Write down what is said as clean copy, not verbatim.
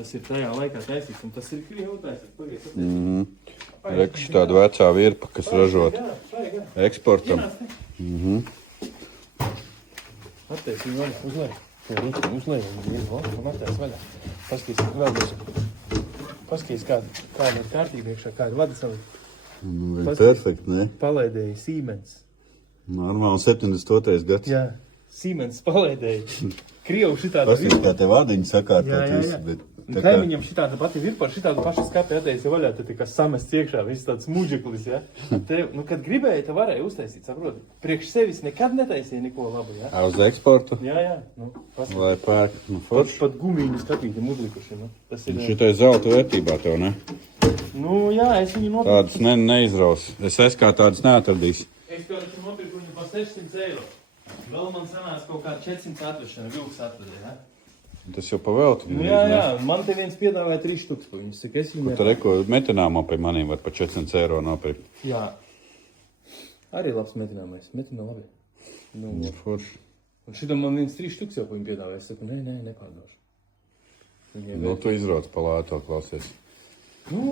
tas ir tajā laikā taisīts, un tas ir Krievu taisīts. Reku tāda vecā virpa, kas ražot eksportam. Attiesim vaļā, uzlēj. Uzlēj, un attais vaļā. Paskatīs vēlreiz. Paskatīs, kāda ir kārtība iekšā, kāda vada savu. Nu, ir perfekti, ne? Palaidēja Siemens. Normāli 72. gads. Jā, Siemens palaidēja. Krievu šitāda Paskatīs, kā te vadiņi sakārtot jā. visu, bet tā kā... Kaimiņam šitāda pati virpa, šitādu pašu skati atteici vaļā, tad tikai samests iekšā, viss tāds muģeklis, ja? Te, nu, kad gribēja, te varēja uztaisīt, saproti? Priekš sevis nekad netaisīja neko labu, ja? Uz eksportu? Jā, nu, paskatīt. Lai pērk, nu, forši. Pat gumīņu skatītiem uzlikuši, nu. Tas ir... Šitai zelta vērtībā tev, ne? Nu, jā, es viņu nopirku. Tādas neizraus. Es kā tādas neatradīšu. Es to nopirku viņu pa 600 eiro. Vēl man sanās kaut kā 400 atvešana, vilks atvedē, ja? Tas jau pavēlti. Nu, jā, man te viens piedāvāja 3 štuks pa viņu. Saka, es viņu... Kur tu reko metināmo pie maniem var pa 400 eiro nopirkt. Jā. Arī labs metināmais. Metina labi. Nu, Forši. un šitam man viens 3 štuks jau pa viņu piedāvāja. Es saku, nē, nepārdošu. Nu, tu izrauc pa lēto, klausies.